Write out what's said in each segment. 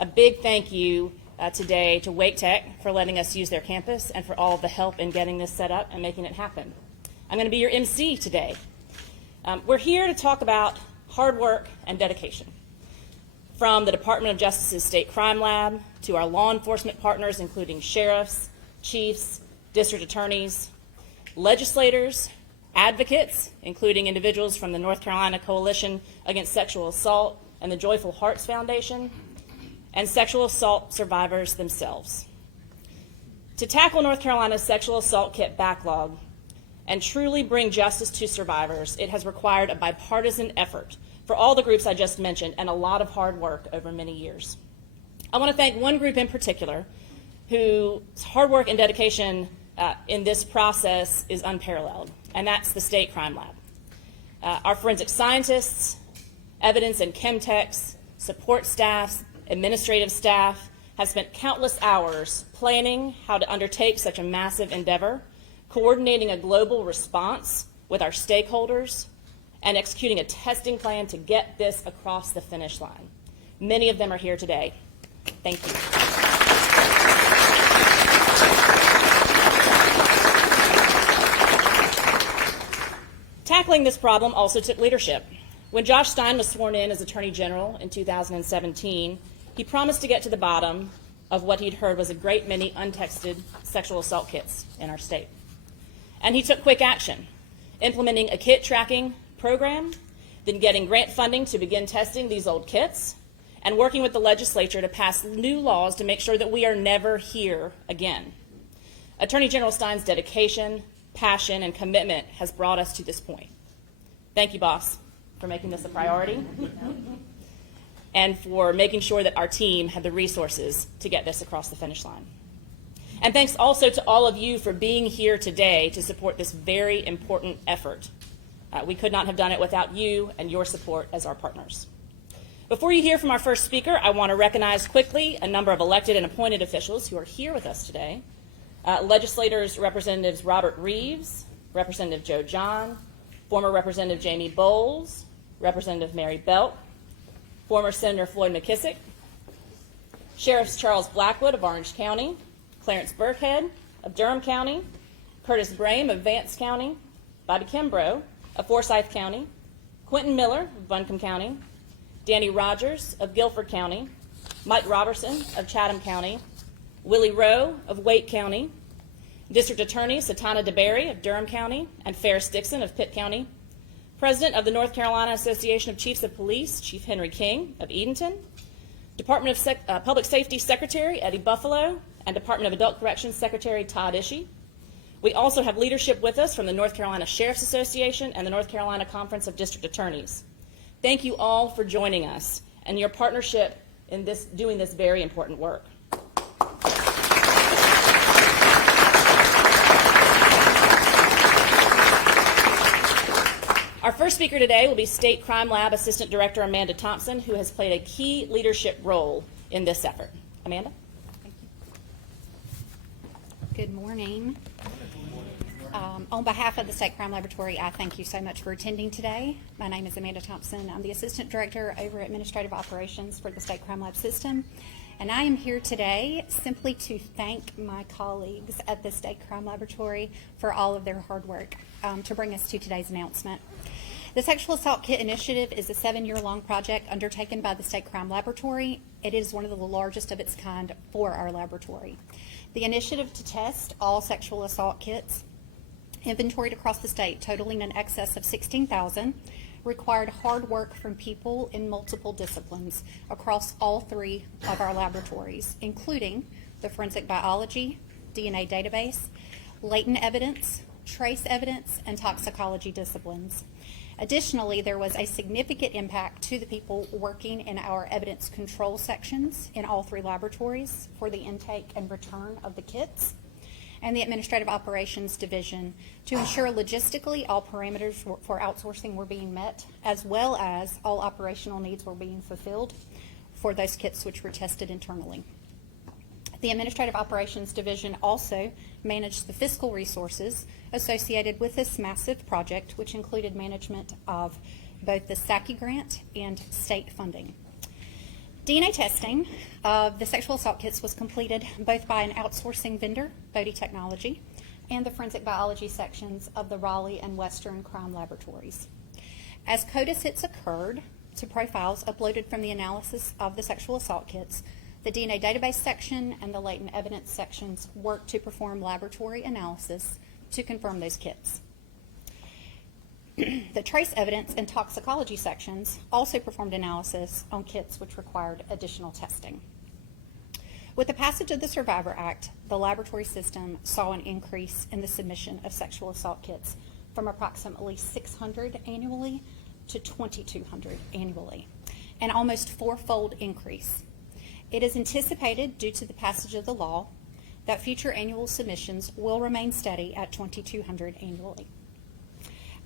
A big thank you today to Wake Tech for letting us use their campus and for all of the help in getting this set up and making it happen. I'm going to be your MC today. We're here to talk about hard work and dedication. From the Department of Justice's State Crime Lab to our law enforcement partners, including sheriffs, chiefs, district attorneys, legislators, advocates, including individuals from the North Carolina Coalition Against Sexual Assault and the Joyful Hearts Foundation, and sexual assault survivors themselves. To tackle North Carolina's sexual assault kit backlog and truly bring justice to survivors, it has required a bipartisan effort for all the groups I just mentioned and a lot of hard work over many years. I want to thank one group in particular whose hard work and dedication in this process is unparalleled, and that's the State Crime Lab. Our forensic scientists, evidence and chemtechs, support staffs, administrative staff have spent countless hours planning how to undertake such a massive endeavor, coordinating a global response with our stakeholders, and executing a testing plan to get this across the finish line. Many of them are here today. Thank you. Tackling this problem also took leadership. When Josh Stein was sworn in as Attorney General in 2017, he promised to get to the bottom of what he'd heard was a great many untested sexual assault kits in our state. And he took quick action, implementing a kit tracking program, then getting grant funding to begin testing these old kits, and working with the legislature to pass new laws to make sure that we are never here again. Attorney General Stein's dedication, passion, and commitment has brought us to this point. Thank you, boss, for making this a priority and for making sure that our team had the resources to get this across the finish line. And thanks also to all of you for being here today to support this very important effort. We could not have done it without you and your support as our partners. Before you hear from our first speaker, I want to recognize quickly a number of elected and appointed officials who are here with us today. Legislators, Representatives Robert Reeves, Representative Joe John, former Representative Jamie Bowles, Representative Mary Belt, former Senator Floyd McKissick, Sheriffs Charles Blackwood of Orange County, Clarence Burkhead of Durham County, Curtis Brame of Vance County, Bobby Kimbrough of Forsyth County, Quentin Miller of Buncombe County, Danny Rogers of Guilford County, Mike Robertson of Chatham County, Willie Rowe of Wake County, District Attorney Satana DeBerry of Durham County, and Ferris Dixon of Pitt County, President of the North Carolina Association of Chiefs of Police, Chief Henry King of Edenton, Department of Public Safety Secretary Eddie Buffalo, and Department of Adult Corrections Secretary Todd Ishii. We also have leadership with us from the North Carolina Sheriff's Association and the North Carolina Conference of District Attorneys. Thank you all for joining us and your partnership in doing this very important work. Our first speaker today will be State Crime Lab Assistant Director Amanda Thompson, who has played a key leadership role in this effort. Amanda? Thank you. Good morning. On behalf of the State Crime Laboratory, I thank you so much for attending today. My name is Amanda Thompson. I'm the Assistant Director over Administrative Operations for the State Crime Lab system. And I am here today simply to thank my colleagues at the State Crime Laboratory for all of their hard work to bring us to today's announcement. The Sexual Assault Kit Initiative is a 7-year-long project undertaken by the State Crime Laboratory. It is one of the largest of its kind for our laboratory. The initiative to test all sexual assault kits inventoried across the state, totaling in excess of 16,000, required hard work from people in multiple disciplines across all 3 of our laboratories, including the forensic biology, DNA database, latent evidence, trace evidence, and toxicology disciplines. Additionally, there was a significant impact to the people working in our evidence control sections in all 3 laboratories for the intake and return of the kits, and the Administrative Operations Division to ensure logistically all parameters for outsourcing were being met, as well as all operational needs were being fulfilled for those kits which were tested internally. The Administrative Operations Division also managed the fiscal resources associated with this massive project, which included management of both the SACI grant and state funding. DNA testing of the sexual assault kits was completed both by an outsourcing vendor, Bodie Technology, and the forensic biology sections of the Raleigh and Western crime laboratories. As CODIS hits occurred to profiles uploaded from the analysis of the sexual assault kits, the DNA database section and the latent evidence sections worked to perform laboratory analysis to confirm those kits. The trace evidence and toxicology sections also performed analysis on kits which required additional testing. With the passage of the Survivor Act, the laboratory system saw an increase in the submission of sexual assault kits from approximately 600 annually to 2,200 annually, an almost four-fold increase. It is anticipated, due to the passage of the law, that future annual submissions will remain steady at 2,200 annually.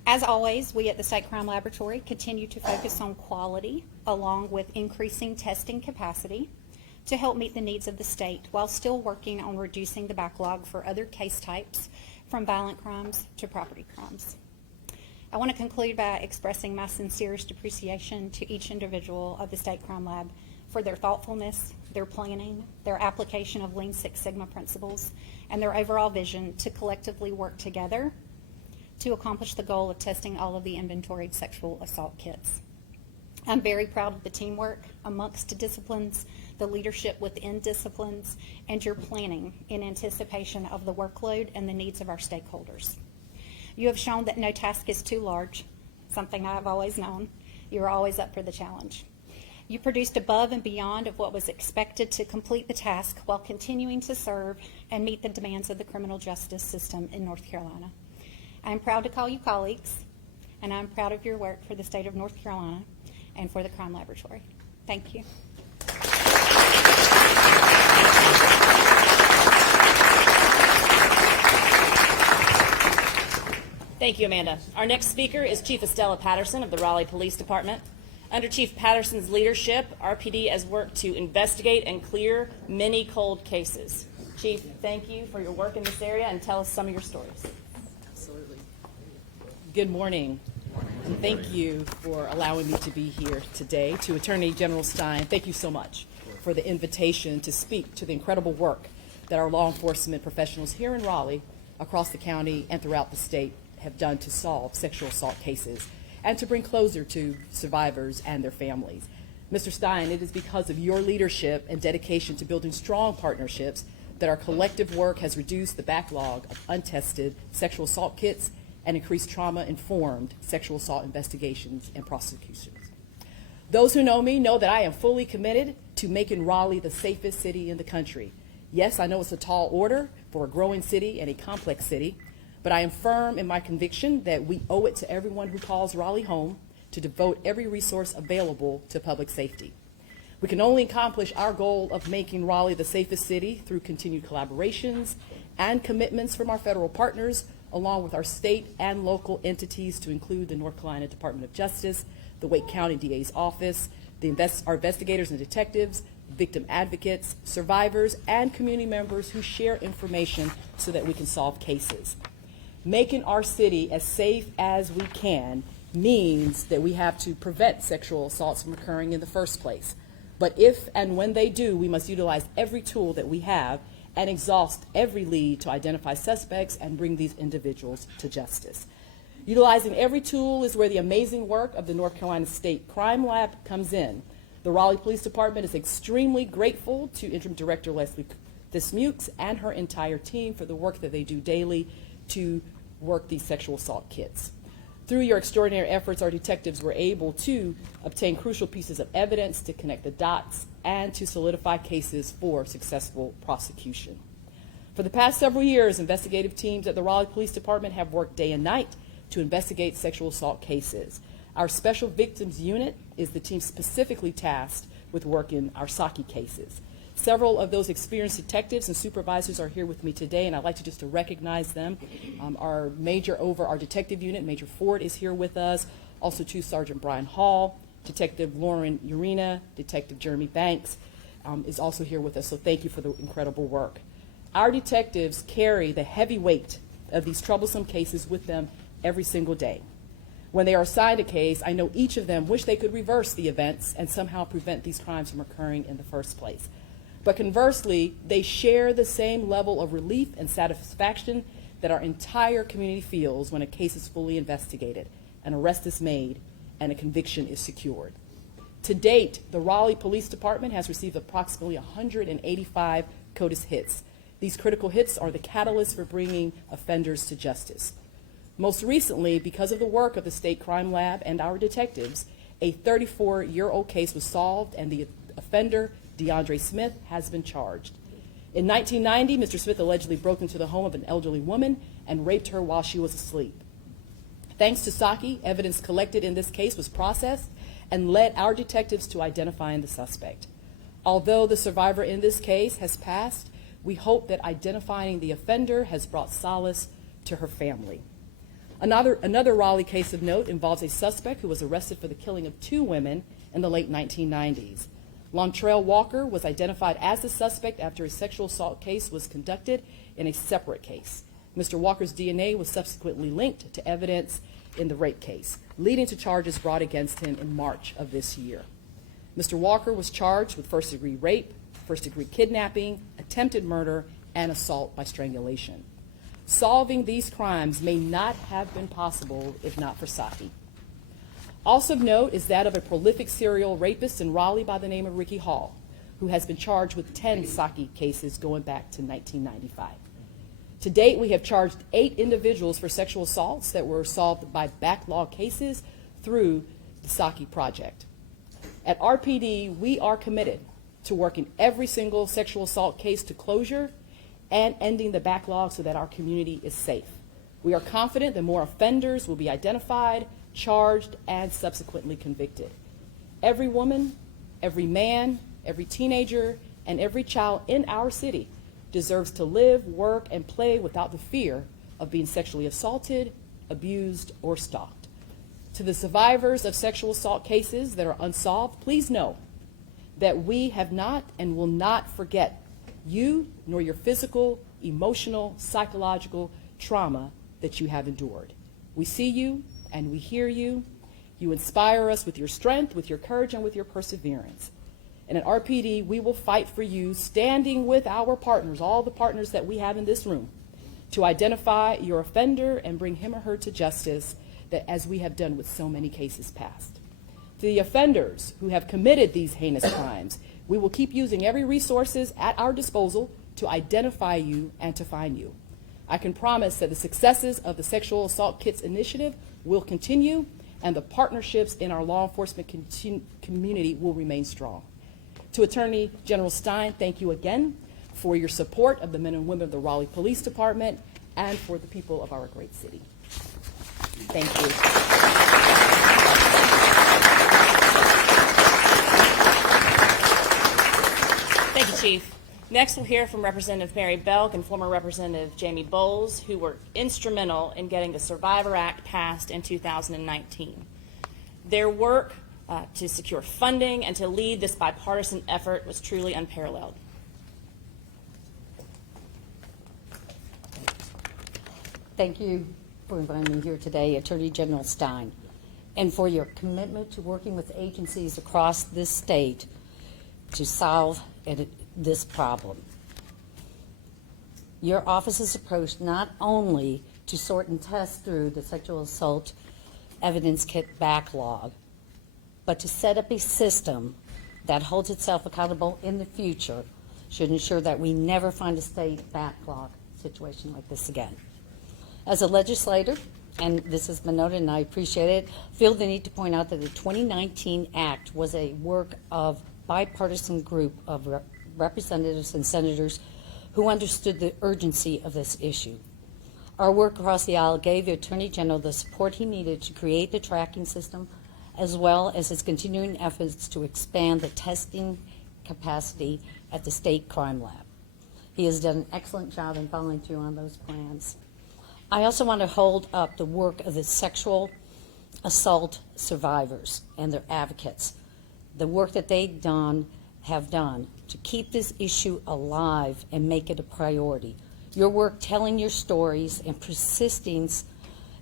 As always, we at the State Crime Laboratory continue to focus on quality along with increasing testing capacity to help meet the needs of the state while still working on reducing the backlog for other case types, from violent crimes to property crimes. I want to conclude by expressing my sincerest appreciation to each individual of the State Crime Lab for their thoughtfulness, their planning, their application of Lean Six Sigma principles, and their overall vision to collectively work together to accomplish the goal of testing all of the inventoried sexual assault kits. I'm very proud of the teamwork amongst disciplines, the leadership within disciplines, and your planning in anticipation of the workload and the needs of our stakeholders. You have shown that no task is too large, something I've always known. You are always up for the challenge. You produced above and beyond of what was expected to complete the task while continuing to serve and meet the demands of the criminal justice system in North Carolina. I am proud to call you colleagues, and I'm proud of your work for the state of North Carolina and for the Crime Laboratory. Thank you. Thank you, Amanda. Our next speaker is Chief Estella Patterson of the Raleigh Police Department. Under Chief Patterson's leadership, RPD has worked to investigate and clear many cold cases. Chief, thank you for your work in this area, and tell us some of your stories. Absolutely. Good morning, and thank you for allowing me to be here today. To Attorney General Stein, thank you so much for the invitation to speak to the incredible work that our law enforcement professionals here in Raleigh, across the county, and throughout the state have done to solve sexual assault cases and to bring closure to survivors and their families. Mr. Stein, it is because of your leadership and dedication to building strong partnerships that our collective work has reduced the backlog of untested sexual assault kits and increased trauma-informed sexual assault investigations and prosecutions. Those who know me know that I am fully committed to making Raleigh the safest city in the country. Yes, I know it's a tall order for a growing city and a complex city, but I am firm in my conviction that we owe it to everyone who calls Raleigh home to devote every resource available to public safety. We can only accomplish our goal of making Raleigh the safest city through continued collaborations and commitments from our federal partners, along with our state and local entities, to include the North Carolina Department of Justice, the Wake County DA's office, our investigators and detectives, victim advocates, survivors, and community members who share information so that we can solve cases. Making our city as safe as we can means that we have to prevent sexual assaults from occurring in the first place. But if and when they do, we must utilize every tool that we have and exhaust every lead to identify suspects and bring these individuals to justice. Utilizing every tool is where the amazing work of the North Carolina State Crime Lab comes in. The Raleigh Police Department is extremely grateful to Interim Director Leslie Dismukes and her entire team for the work that they do daily to work these sexual assault kits. Through your extraordinary efforts, our detectives were able to obtain crucial pieces of evidence to connect the dots and to solidify cases for successful prosecution. For the past several years, investigative teams at the Raleigh Police Department have worked day and night to investigate sexual assault cases. Our Special Victims Unit is the team specifically tasked with working our Saki cases. Several of those experienced detectives and supervisors are here with me today, and I'd like to recognize them. Our major over our detective unit, Major Ford, is here with us. Also, too, Sergeant Brian Hall, Detective Lauren Urena, Detective Jeremy Banks is also here with us, so thank you for the incredible work. Our detectives carry the heavy weight of these troublesome cases with them every single day. When they are assigned a case, I know each of them wish they could reverse the events and somehow prevent these crimes from occurring in the first place. But conversely, they share the same level of relief and satisfaction that our entire community feels when a case is fully investigated, an arrest is made, and a conviction is secured. To date, the Raleigh Police Department has received approximately 185 CODIS hits. These critical hits are the catalyst for bringing offenders to justice. Most recently, because of the work of the State Crime Lab and our detectives, a 34-year-old case was solved and the offender, DeAndre Smith, has been charged. In 1990, Mr. Smith allegedly broke into the home of an elderly woman and raped her while she was asleep. Thanks to Saki, evidence collected in this case was processed and led our detectives to identifying the suspect. Although the survivor in this case has passed, we hope that identifying the offender has brought solace to her family. Another Raleigh case of note involves a suspect who was arrested for the killing of 2 women in the late 1990s. Lontrell Walker was identified as the suspect after a sexual assault case was conducted in a separate case. Mr. Walker's DNA was subsequently linked to evidence in the rape case, leading to charges brought against him in March of this year. Mr. Walker was charged with first-degree rape, first-degree kidnapping, attempted murder, and assault by strangulation. Solving these crimes may not have been possible if not for Saki. Also of note is that of a prolific serial rapist in Raleigh by the name of Ricky Hall, who has been charged with 10 Saki cases going back to 1995. To date, we have charged 8 individuals for sexual assaults that were solved by backlog cases through the Saki Project. At RPD, we are committed to working every single sexual assault case to closure and ending the backlog so that our community is safe. We are confident that more offenders will be identified, charged, and subsequently convicted. Every woman, every man, every teenager, and every child in our city deserves to live, work, and play without the fear of being sexually assaulted, abused, or stalked. To the survivors of sexual assault cases that are unsolved, please know that we have not and will not forget you nor your physical, emotional, psychological trauma that you have endured. We see you and we hear you. You inspire us with your strength, with your courage, and with your perseverance. And at RPD, we will fight for you, standing with our partners, all the partners that we have in this room, to identify your offender and bring him or her to justice, that as we have done with so many cases past. To the offenders who have committed these heinous crimes, we will keep using every resources at our disposal to identify you and to find you. I can promise that the successes of the Sexual Assault Kits Initiative will continue, and the partnerships in our law enforcement community will remain strong. To Attorney General Stein, thank you again for your support of the men and women of the Raleigh Police Department and for the people of our great city. Thank you. Thank you, Chief. Next, we'll hear from Representative Mary Belk and former Representative Jamie Bowles, who were instrumental in getting the Survivor Act passed in 2019. Their work to secure funding and to lead this bipartisan effort was truly unparalleled. Thank you for inviting me here today, Attorney General Stein, and for your commitment to working with agencies across this state to solve this problem. Your office's approach not only to sort and test through the sexual assault evidence kit backlog, but to set up a system that holds itself accountable in the future should ensure that we never find a state backlog situation like this again. As a legislator, and this has been noted and I appreciate it, feel the need to point out that the 2019 Act was a work of bipartisan group of representatives and senators who understood the urgency of this issue. Our work across the aisle gave the Attorney General the support he needed to create the tracking system, as well as his continuing efforts to expand the testing capacity at the State Crime Lab. He has done an excellent job in following through on those plans. I also want to hold up the work of the sexual assault survivors and their advocates, the work that they have done to keep this issue alive and make it a priority. Your work telling your stories and persisting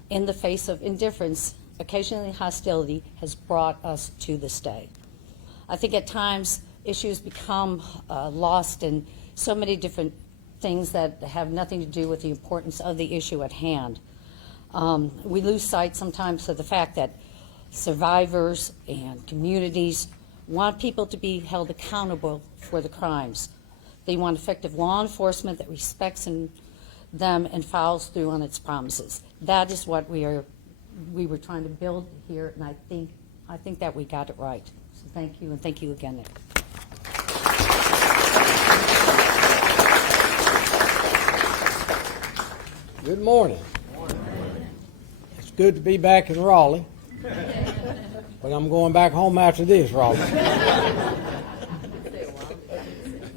in the face of indifference occasionally hostility, has brought us to this day. I think at times issues become lost in so many different things that have nothing to do with the importance of the issue at hand. We lose sight sometimes of the fact that survivors and communities want people to be held accountable for the crimes. They want effective law enforcement that respects them and follows through on its promises. That is what we were trying to build here, and I think that we got it right. So thank you, and thank you again, Nick. Good morning. It's good to be back in Raleigh, but I'm going back home after this, Raleigh.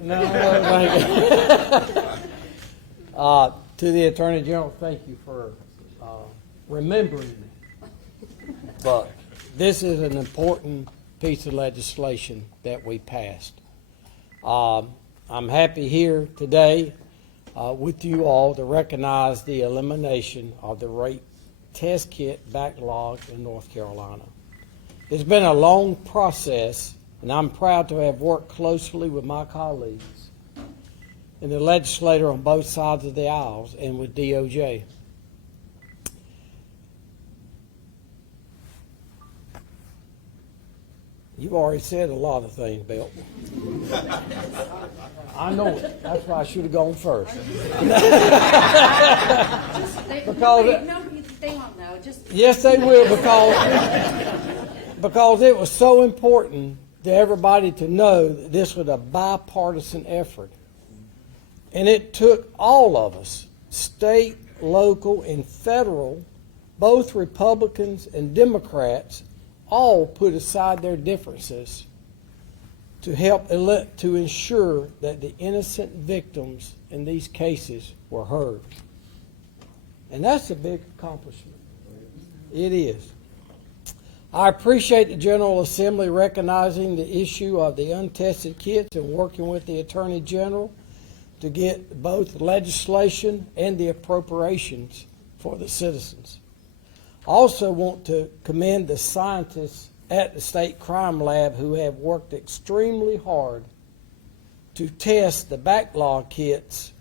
No, thank you. To the Attorney General, thank you for remembering me. But this is an important piece of legislation that we passed. I'm happy here today with you all to recognize the elimination of the rape test kit backlog in North Carolina. It's been a long process, and I'm proud to have worked closely with my colleagues and the legislator on both sides of the aisles and with DOJ. You've already said a lot of things, Bill. I know it. That's why I should have gone first. They won't know. Yes, they will, because it was so important to everybody to know that this was a bipartisan effort. And it took all of us, state, local, and federal, both Republicans and Democrats, all put aside their differences to help to ensure that the innocent victims in these cases were heard. And that's a big accomplishment. It is. I appreciate the General Assembly recognizing the issue of the untested kits and working with the Attorney General to get both legislation and the appropriations for the citizens. I also want to commend the scientists at the State Crime Lab who have worked extremely hard to test the backlog kits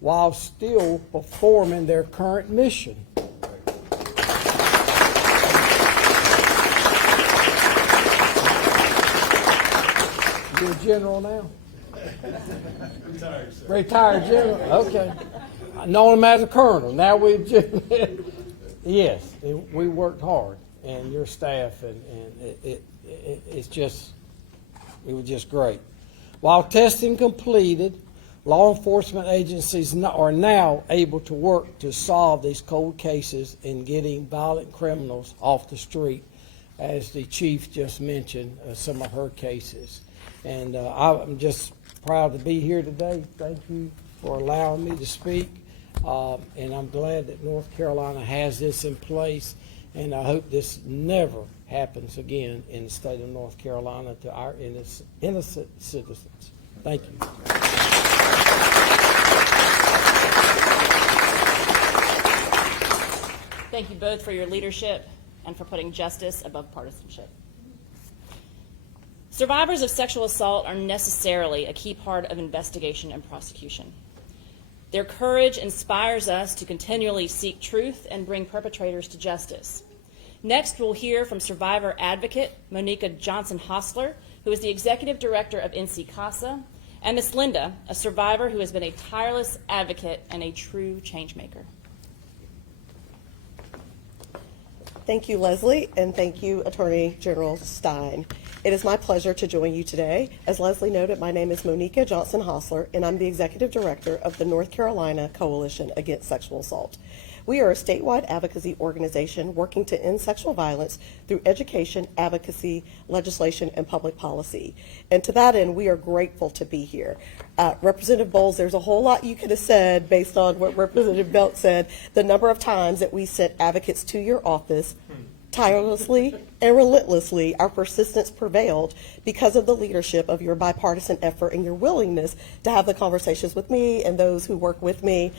while still performing their current mission. You're a general now? Retired, sir. Retired general? Okay. I know him as a colonel. Now yes, we worked hard, and your staff, and it was just great. While testing completed, law enforcement agencies are now able to work to solve these cold cases and getting violent criminals off the street, as the chief just mentioned some of her cases. And I'm just proud to be here today. Thank you for allowing me to speak. And I'm glad that North Carolina has this in place, and I hope this never happens again in the state of North Carolina to our innocent citizens. Thank you. Thank you both for your leadership and for putting justice above partisanship. Survivors of sexual assault are necessarily a key part of investigation and prosecution. Their courage inspires us to continually seek truth and bring perpetrators to justice. Next, we'll hear from survivor advocate Monica Johnson-Hostler, who is the executive director of NC CASA, and Miss Linda, a survivor who has been a tireless advocate and a true change maker. Thank you, Leslie, and thank you, Attorney General Stein. It is my pleasure to join you today. As Leslie noted, my name is Monica Johnson-Hostler, and I'm the Executive Director of the North Carolina Coalition Against Sexual Assault. We are a statewide advocacy organization working to end sexual violence through education, advocacy, legislation, and public policy. And to that end, we are grateful to be here. Representative Bowles, there's a whole lot you could have said based on what Representative Belt said, the number of times that we sent advocates to your office tirelessly and relentlessly, our persistence prevailed because of the leadership of your bipartisan effort and your willingness to have the conversations with me and those who work with me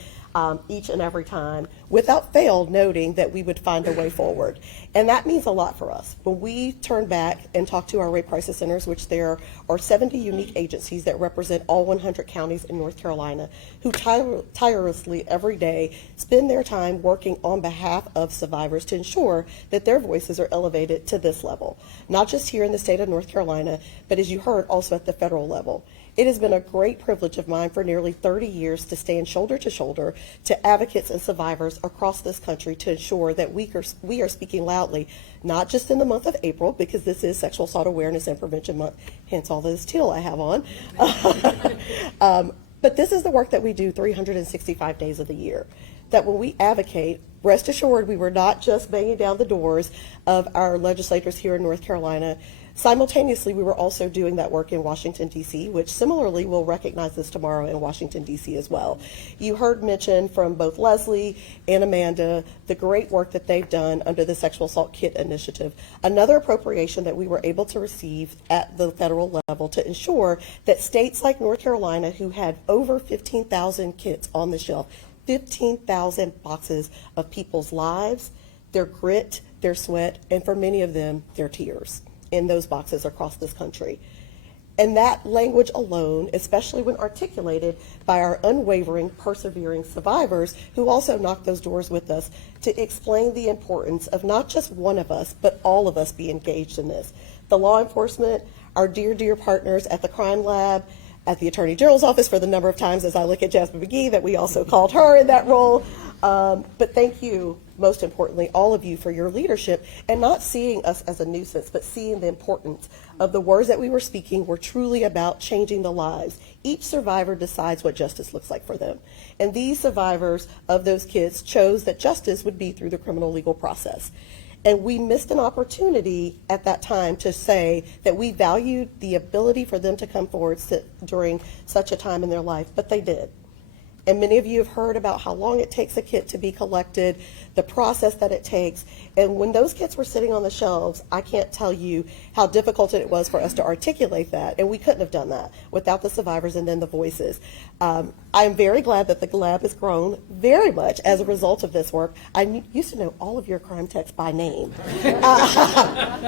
each and every time, without fail noting that we would find a way forward. And that means a lot for us. When we turn back and talk to our rape crisis centers, which there are 70 unique agencies that represent all 100 counties in North Carolina, who tirelessly every day spend their time working on behalf of survivors to ensure that their voices are elevated to this level, not just here in the state of North Carolina, but as you heard, also at the federal level. It has been a great privilege of mine for nearly 30 years to stand shoulder to shoulder to advocates and survivors across this country to ensure that we are speaking loudly, not just in the month of April, because this is Sexual Assault Awareness and Prevention Month, hence all this teal I have on. But this is the work that we do 365 days of the year. That when we advocate, rest assured we were not just banging down the doors of our legislators here in North Carolina. Simultaneously, we were also doing that work in Washington, D.C., which similarly will recognize this tomorrow in Washington, D.C. as well. You heard mention from both Leslie and Amanda the great work that they've done under the Sexual Assault Kit Initiative, another appropriation that we were able to receive at the federal level to ensure that states like North Carolina, who had over 15,000 kits on the shelf, 15,000 boxes of people's lives, their grit, their sweat, and for many of them, their tears in those boxes across this country. And that language alone, especially when articulated by our unwavering, persevering survivors who also knocked those doors with us to explain the importance of not just one of us, but all of us be engaged in this. The law enforcement, our dear, dear partners at the crime lab, at the Attorney General's office for the number of times as I look at Jasmine McGee that we also called her in that role. But thank you, most importantly, all of you for your leadership and not seeing us as a nuisance, but seeing the importance of the words that we were speaking were truly about changing the lives. Each survivor decides what justice looks like for them. And these survivors of those kids chose that justice would be through the criminal legal process. And we missed an opportunity at that time to say that we valued the ability for them to come forward during such a time in their life, but they did. And many of you have heard about how long it takes a kit to be collected, the process that it takes. And when those kits were sitting on the shelves, I can't tell you how difficult it was for us to articulate that. And we couldn't have done that without the survivors and then the voices. I'm very glad that the lab has grown very much as a result of this work. I used to know all of your crime texts by name.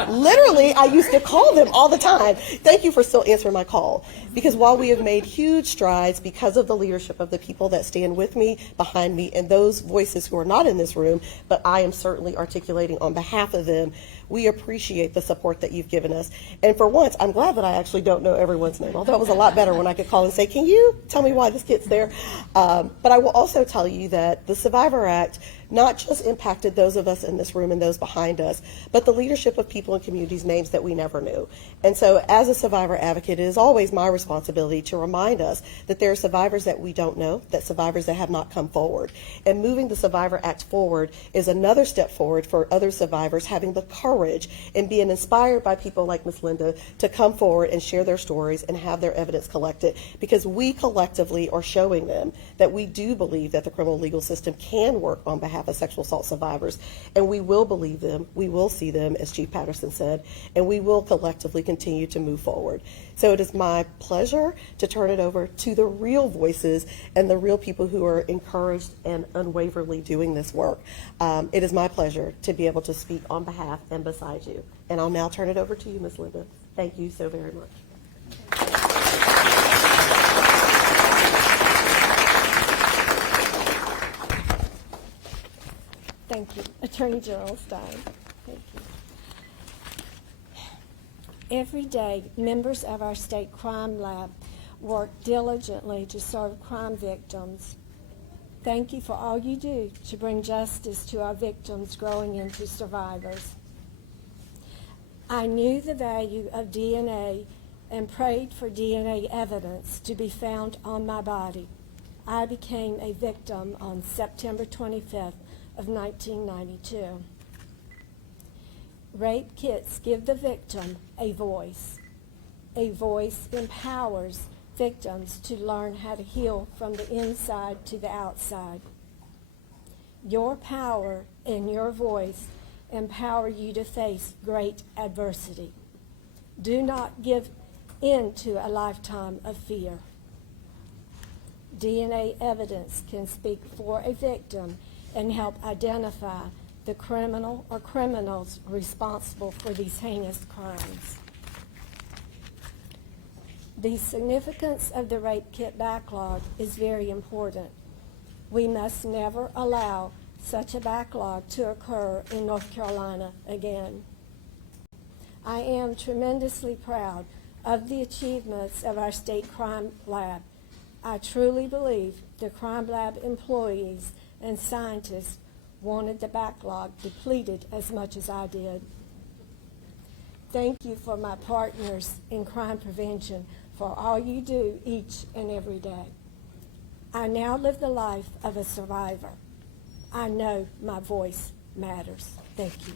Literally, I used to call them all the time. Thank you for still answering my call. Because while we have made huge strides because of the leadership of the people that stand with me, behind me, and those voices who are not in this room, but I am certainly articulating on behalf of them, we appreciate the support that you've given us. And for once, I'm glad that I actually don't know everyone's name, although it was a lot better when I could call and say, can you tell me why this kid's there? But I will also tell you that the Survivor Act not just impacted those of us in this room and those behind us, but the leadership of people and communities' names that we never knew. And so as a survivor advocate, it is always my responsibility to remind us that there are survivors that we don't know, that survivors that have not come forward. And moving the Survivor Act forward is another step forward for other survivors having the courage and being inspired by people like Ms. Linda to come forward and share their stories and have their evidence collected, because we collectively are showing them that we do believe that the criminal legal system can work on behalf of sexual assault survivors, and we will believe them, we will see them, as Chief Patterson said, and we will collectively continue to move forward. So it is my pleasure to turn it over to the real voices and the real people who are encouraged and unwaveringly doing this work. It is my pleasure to be able to speak on behalf and beside you. And I'll now turn it over to you, Ms. Linda. Thank you so very much. Thank you, Attorney General Stein. Thank you. Every day, members of our state crime lab work diligently to serve crime victims. Thank you for all you do to bring justice to our victims growing into survivors. I knew the value of DNA and prayed for DNA evidence to be found on my body. I became a victim on September 25th of 1992. Rape kits give the victim a voice. A voice empowers victims to learn how to heal from the inside to the outside. Your power and your voice empower you to face great adversity. Do not give in to a lifetime of fear. DNA evidence can speak for a victim and help identify the criminal or criminals responsible for these heinous crimes. The significance of the rape kit backlog is very important. We must never allow such a backlog to occur in North Carolina again. I am tremendously proud of the achievements of our state crime lab. I truly believe the crime lab employees and scientists wanted the backlog depleted as much as I did. Thank you for my partners in crime prevention for all you do each and every day. I now live the life of a survivor. I know my voice matters. Thank you.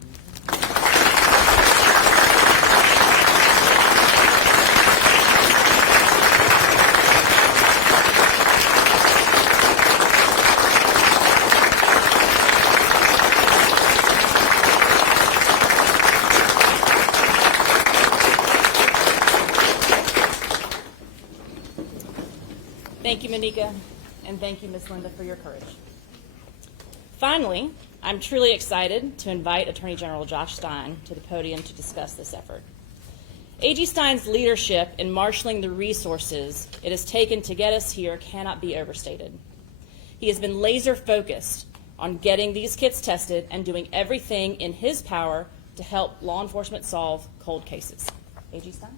Thank you, Monica, and thank you, Ms. Linda, for your courage. Finally, I'm truly excited to invite Attorney General Josh Stein to the podium to discuss this effort. AG Stein's leadership in marshaling the resources it has taken to get us here cannot be overstated. He has been laser focused on getting these kits tested and doing everything in his power to help law enforcement solve cold cases. AG Stein?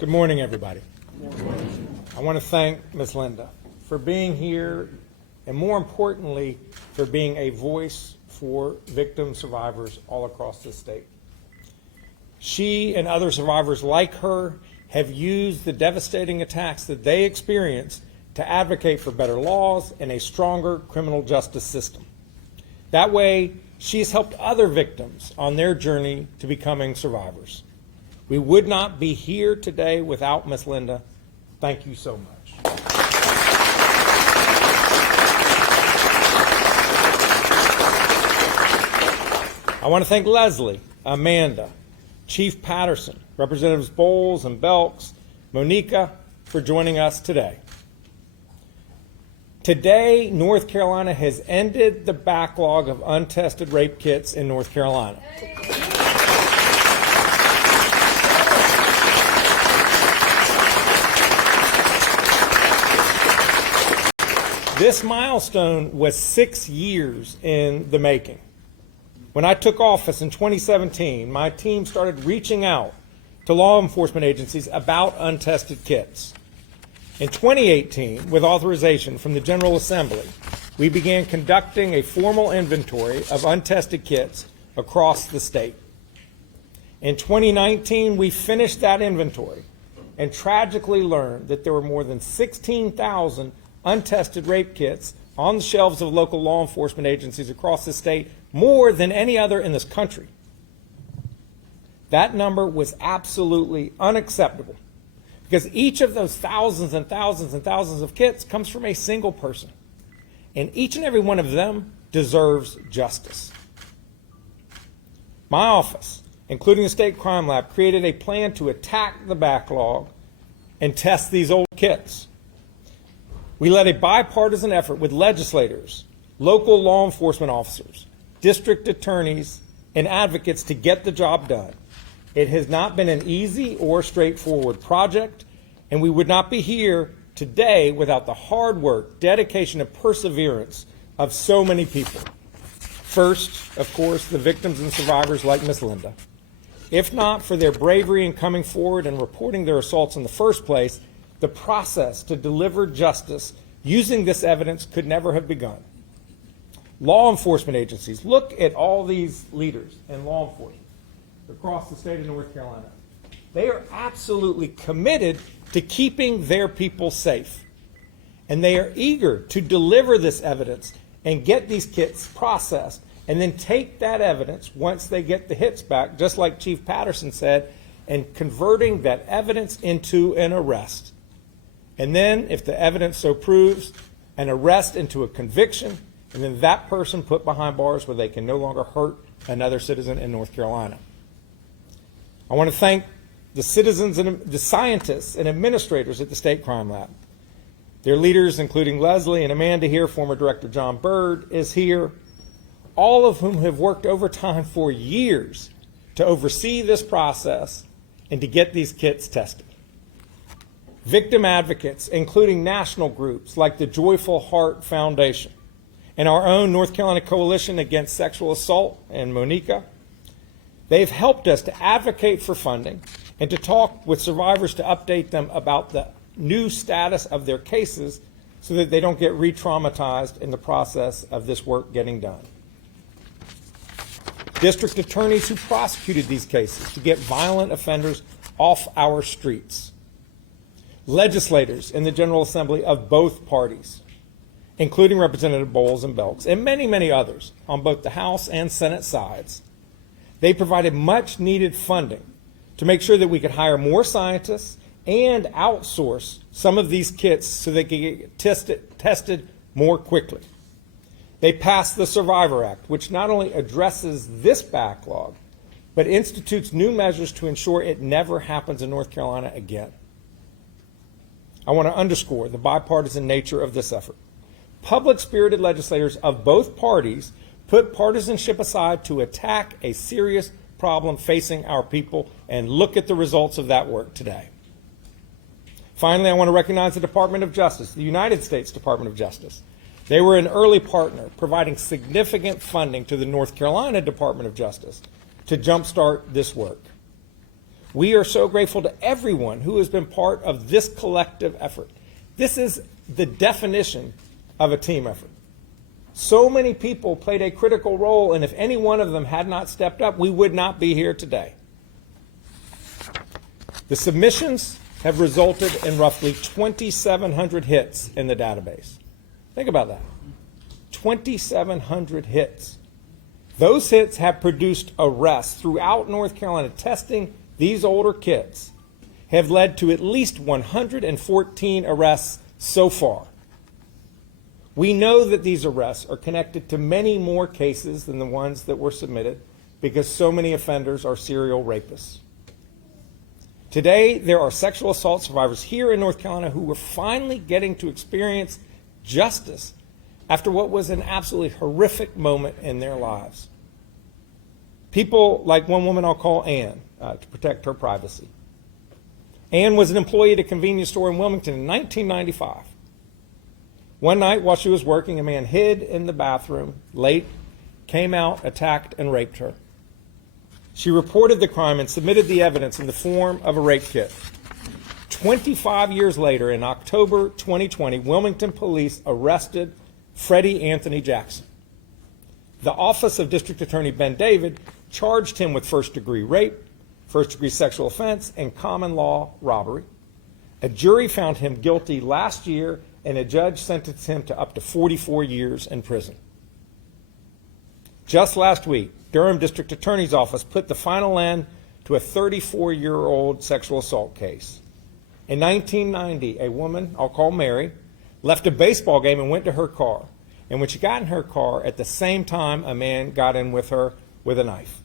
Good morning, everybody. I want to thank Ms. Linda for being here and, more importantly, for being a voice for victim survivors all across the state. She and other survivors like her have used the devastating attacks that they experienced to advocate for better laws and a stronger criminal justice system. That way, she's helped other victims on their journey to becoming survivors. We would not be here today without Ms. Linda. Thank you so much. I want to thank Leslie, Amanda, Chief Patterson, Representatives Bowles and Belks, Monica, for joining us today. Today, North Carolina has ended the backlog of untested rape kits in North Carolina. This milestone was 6 years in the making. When I took office in 2017, my team started reaching out to law enforcement agencies about untested kits. In 2018, with authorization from the General Assembly, we began conducting a formal inventory of untested kits across the state. In 2019, we finished that inventory and tragically learned that there were more than 16,000 untested rape kits on the shelves of local law enforcement agencies across the state, more than any other in this country. That number was absolutely unacceptable because each of those thousands and thousands and thousands of kits comes from a single person, and each and every one of them deserves justice. My office, including the State Crime Lab, created a plan to attack the backlog and test these old kits. We led a bipartisan effort with legislators, local law enforcement officers, district attorneys, and advocates to get the job done. It has not been an easy or straightforward project, and we would not be here today without the hard work, dedication, and perseverance of so many people. First, of course, the victims and survivors like Ms. Linda. If not for their bravery in coming forward and reporting their assaults in the first place, the process to deliver justice using this evidence could never have begun. Law enforcement agencies, look at all these leaders in law enforcement across the state of North Carolina. They are absolutely committed to keeping their people safe. And they are eager to deliver this evidence and get these kits processed and then take that evidence once they get the hits back, just like Chief Patterson said, and converting that evidence into an arrest. And then, if the evidence so proves, an arrest into a conviction, and then that person put behind bars where they can no longer hurt another citizen in North Carolina. I want to thank the citizens and the scientists and administrators at the State Crime Lab. Their leaders, including Leslie and Amanda here, former Director John Bird is here, all of whom have worked overtime for years to oversee this process and to get these kits tested. Victim advocates, including national groups like the Joyful Heart Foundation and our own North Carolina Coalition Against Sexual Assault and Monica, they've helped us to advocate for funding and to talk with survivors to update them about the new status of their cases so that they don't get re-traumatized in the process of this work getting done. District attorneys who prosecuted these cases to get violent offenders off our streets. Legislators in the General Assembly of both parties, including Representative Bowles and Belks, and many, many others on both the House and Senate sides. They provided much needed funding to make sure that we could hire more scientists and outsource some of these kits so they could get tested more quickly. They passed the Survivor Act, which not only addresses this backlog, but institutes new measures to ensure it never happens in North Carolina again. I want to underscore the bipartisan nature of this effort. Public-spirited legislators of both parties put partisanship aside to attack a serious problem facing our people, and look at the results of that work today. Finally, I want to recognize the Department of Justice, the United States Department of Justice. They were an early partner, providing significant funding to the North Carolina Department of Justice to jumpstart this work. We are so grateful to everyone who has been part of this collective effort. This is the definition of a team effort. So many people played a critical role, and if any one of them had not stepped up, we would not be here today. The submissions have resulted in roughly 2,700 hits in the database. Think about that. 2,700 hits. Those hits have produced arrests throughout North Carolina. Testing these older kits have led to at least 114 arrests so far. We know that these arrests are connected to many more cases than the ones that were submitted because so many offenders are serial rapists. Today, there are sexual assault survivors here in North Carolina who are finally getting to experience justice after what was an absolutely horrific moment in their lives. People like one woman I'll call Ann to protect her privacy. Ann was an employee at a convenience store in Wilmington in 1995. One night while she was working, a man hid in the bathroom late, came out, attacked, and raped her. She reported the crime and submitted the evidence in the form of a rape kit. 25 years later, in October 2020, Wilmington police arrested Freddie Anthony Jackson. The Office of District Attorney Ben David charged him with first-degree rape, first-degree sexual offense, and common law robbery. A jury found him guilty last year, and a judge sentenced him to up to 44 years in prison. Just last week, Durham District Attorney's Office put the final end to a 34-year-old sexual assault case. In 1990, a woman, I'll call Mary, left a baseball game and went to her car. And when she got in her car, at the same time, a man got in with her with a knife.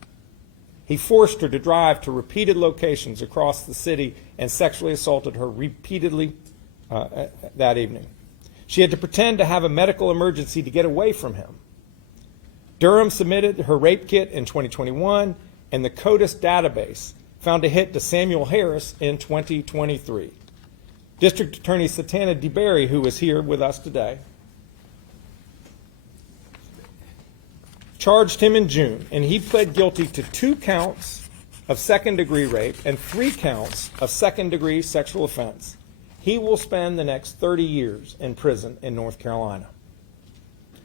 He forced her to drive to repeated locations across the city and sexually assaulted her repeatedly that evening. She had to pretend to have a medical emergency to get away from him. Durham submitted her rape kit in 2021, and the CODIS database found a hit to Samuel Harris in 2023. District Attorney Satana DeBerry, who is here with us today, charged him in June, and he pled guilty to 2 counts of second-degree rape and 3 counts of second-degree sexual offense. He will spend the next 30 years in prison in North Carolina.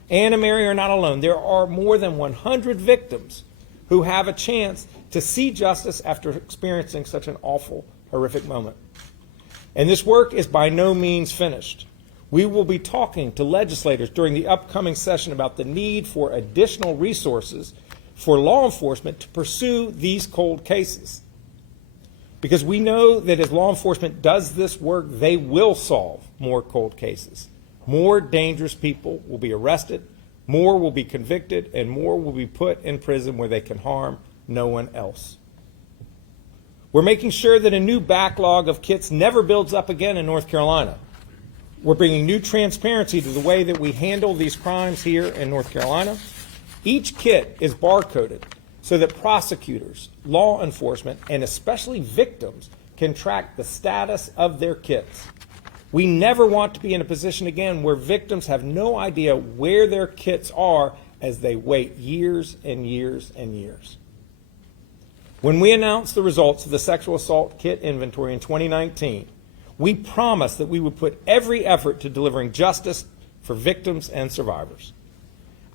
Ann and Mary are not alone. There are more than 100 victims who have a chance to see justice after experiencing such an awful, horrific moment. And this work is by no means finished. We will be talking to legislators during the upcoming session about the need for additional resources for law enforcement to pursue these cold cases. Because we know that as law enforcement does this work, they will solve more cold cases. more dangerous people will be arrested, more will be convicted, and more will be put in prison where they can harm no one else. We're making sure that a new backlog of kits never builds up again in North Carolina. We're bringing new transparency to the way that we handle these crimes here in North Carolina. Each kit is barcoded so that prosecutors, law enforcement, and especially victims can track the status of their kits. We never want to be in a position again where victims have no idea where their kits are as they wait years and years and years. When we announced the results of the sexual assault kit inventory in 2019, we promised that we would put every effort to delivering justice for victims and survivors.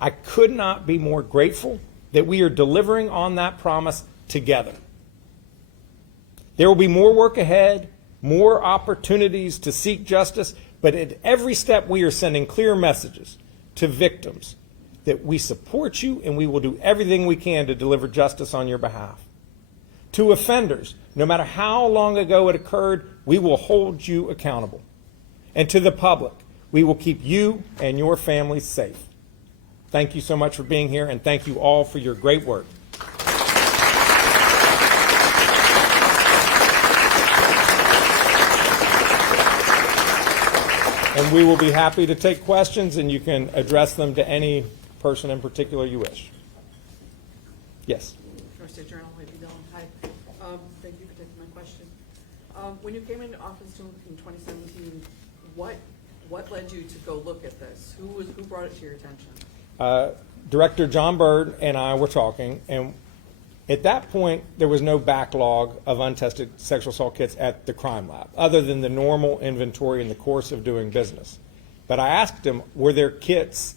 I could not be more grateful that we are delivering on that promise together. There will be more work ahead, more opportunities to seek justice, but at every step we are sending clear messages to victims that we support you and we will do everything we can to deliver justice on your behalf. To offenders, no matter how long ago it occurred, we will hold you accountable. And to the public, we will keep you and your families safe. Thank you so much for being here, and thank you all for your great work. And we will be happy to take questions, and you can address them to any person in particular you wish. Yes. State Journal, how you doing? Hi. Thank you for taking my question. When you came into office in 2017, what led you to go look at this? Who brought it to your attention? Director John Bird and I were talking, and at that point, there was no backlog of untested sexual assault kits at the crime lab, other than the normal inventory in the course of doing business. But I asked him, were there kits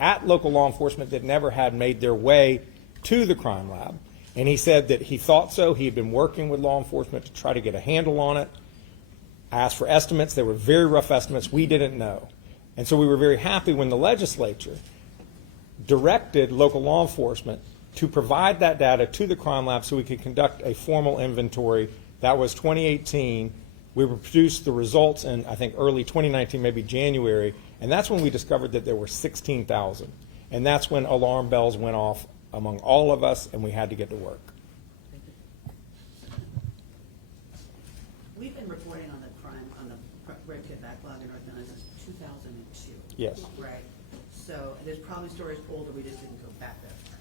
at local law enforcement that never had made their way to the crime lab? And he said that he thought so. He had been working with law enforcement to try to get a handle on it. I asked for estimates. They were very rough estimates. We didn't know. And so we were very happy when the legislature directed local law enforcement to provide that data to the crime lab so we could conduct a formal inventory. That was 2018. We produced the results in, I think, early 2019, maybe January, and that's when we discovered that there were 16,000. And that's when alarm bells went off among all of us, and we had to get to work. We've been reporting on the red kit backlog in North Carolina since 2002. Yes. Right. So there's probably stories older, we just didn't go back that far.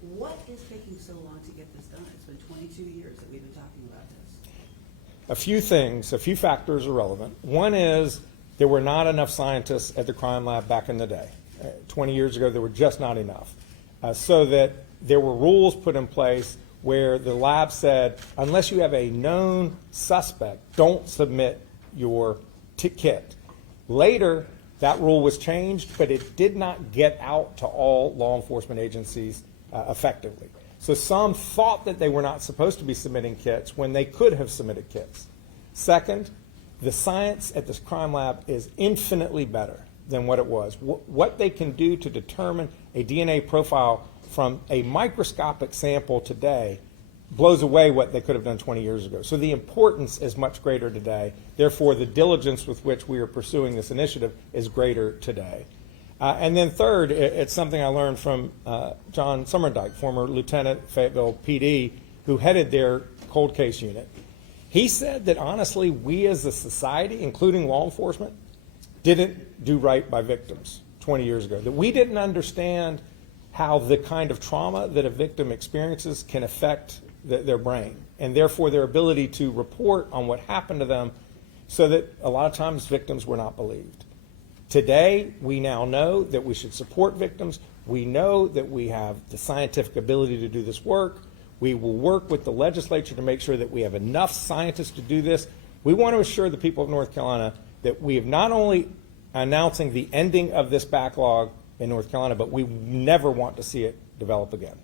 What is taking so long to get this done? It's been 22 years that we've been talking about this. A few things, a few factors are relevant. One is there were not enough scientists at the crime lab back in the day. 20 years ago, there were just not enough. So that there were rules put in place where the lab said, unless you have a known suspect, don't submit your kit. Later, that rule was changed, but it did not get out to all law enforcement agencies effectively. So some thought that they were not supposed to be submitting kits when they could have submitted kits. Second, the science at this crime lab is infinitely better than what it was. What they can do to determine a DNA profile from a microscopic sample today blows away what they could have done 20 years ago. So the importance is much greater today. Therefore, the diligence with which we are pursuing this initiative is greater today. And then third, it's something I learned from John Summerdike, former lieutenant, Fayetteville PD, who headed their cold case unit. He said that honestly, we as a society, including law enforcement, didn't do right by victims 20 years ago. That we didn't understand how the kind of trauma that a victim experiences can affect their brain, and therefore their ability to report on what happened to them, so that a lot of times victims were not believed. Today, we now know that we should support victims. We know that we have the scientific ability to do this work. We will work with the legislature to make sure that we have enough scientists to do this. We want to assure the people of North Carolina that we have not only announcing the ending of this backlog in North Carolina, but we never want to see it develop again.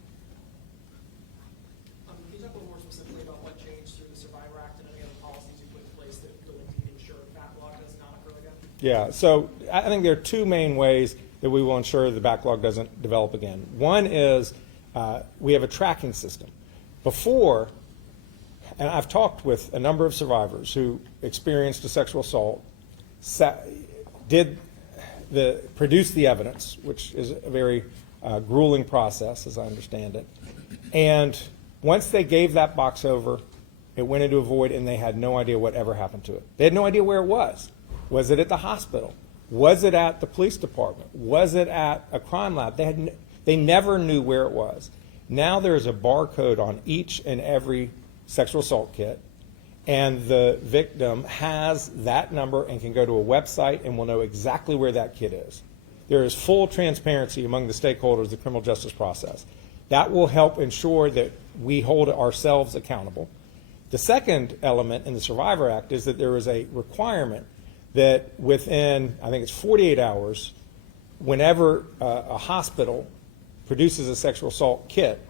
Can you talk a little more specifically about what changed through the Survivor Act and any other policies you put in place that will indeed ensure backlog does not occur again? Yeah, so I think there are two main ways that we will ensure the backlog doesn't develop again. One is we have a tracking system. Before, and I've talked with a number of survivors who experienced a sexual assault, did produced the evidence, which is a very grueling process, as I understand it. And once they gave that box over, it went into a void, and they had no idea what ever happened to it. They had no idea where it was. Was it at the hospital? Was it at the police department? Was it at a crime lab? They never knew where it was. Now there is a barcode on each and every sexual assault kit, and the victim has that number and can go to a website and will know exactly where that kit is. There is full transparency among the stakeholders of the criminal justice process. That will help ensure that we hold ourselves accountable. The second element in the Survivor Act is that there is a requirement that within, I think it's 48 hours, whenever a hospital produces a sexual assault kit,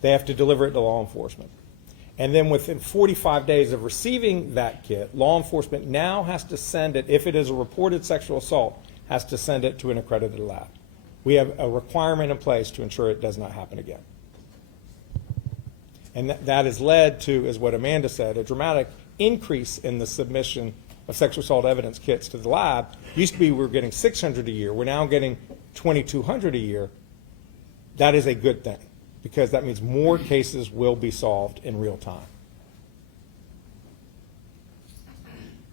they have to deliver it to law enforcement. And then within 45 days of receiving that kit, law enforcement now has to send it, if it is a reported sexual assault, has to send it to an accredited lab. We have a requirement in place to ensure it does not happen again. And that has led to, as what Amanda said, a dramatic increase in the submission of sexual assault evidence kits to the lab. Used to be we were getting 600 a year. We're now getting 2,200 a year. That is a good thing, because that means more cases will be solved in real time.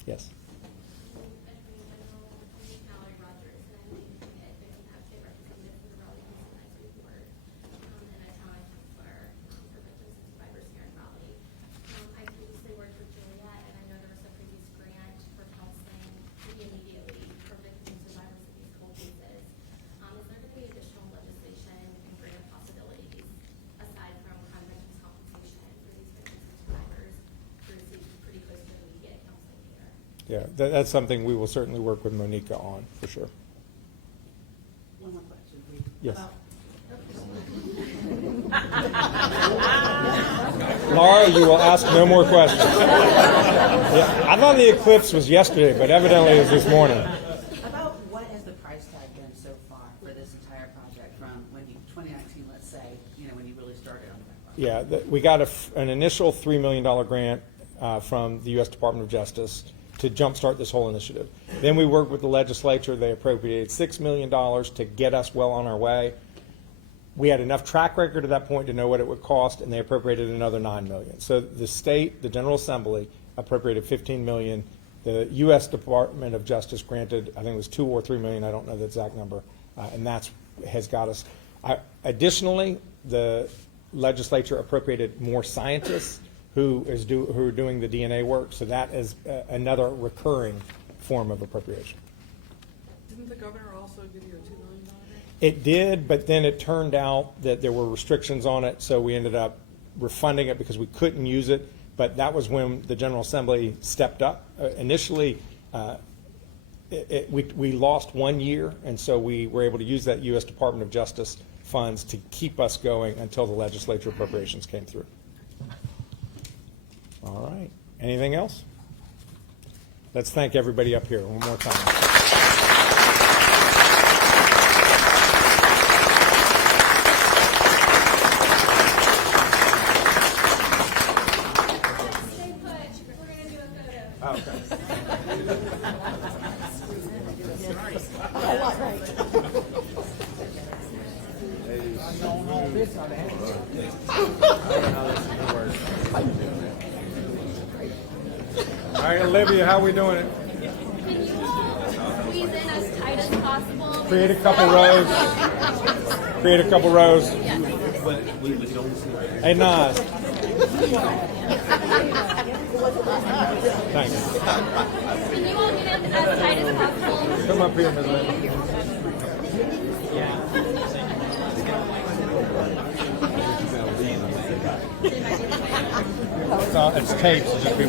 Yes? Yeah, that's something we will certainly work with Monica on, for sure. One more question, please. Yes. About- Laura, you will ask no more questions. Yeah, I thought the eclipse was yesterday, but evidently it was this morning. About what has the price tag been so far for this entire project from when you, 2019, let's say, when you really started on that project? Yeah, we got an initial $3 million grant from the U.S. Department of Justice to jumpstart this whole initiative. Then we worked with the legislature. They appropriated $6 million to get us well on our way. We had enough track record at that point to know what it would cost, and they appropriated another $9 million. So the state, the General Assembly, appropriated $15 million. The U.S. Department of Justice granted, I think it was $2 or $3 million, I don't know the exact number, and that's has got us. Additionally, the legislature appropriated more scientists who are doing the DNA work, so that is another recurring form of appropriation. Didn't the governor also give you a $2 million grant? It did, but then it turned out that there were restrictions on it, so we ended up refunding it because we couldn't use it. But that was when the General Assembly stepped up. Initially, we lost 1 year, and so we were able to use that U.S. Department of Justice funds to keep us going until the legislature appropriations came through. All right. Anything else? Let's thank everybody up here one more time. All right, Olivia, how are we doing it? Can you all squeeze in as tight as possible? Create a couple rows. Create a couple rows. Hey, Nas. Thanks. Can you all get in as tight as possible? Come up here, Ms. Lynn. It's taped, so just be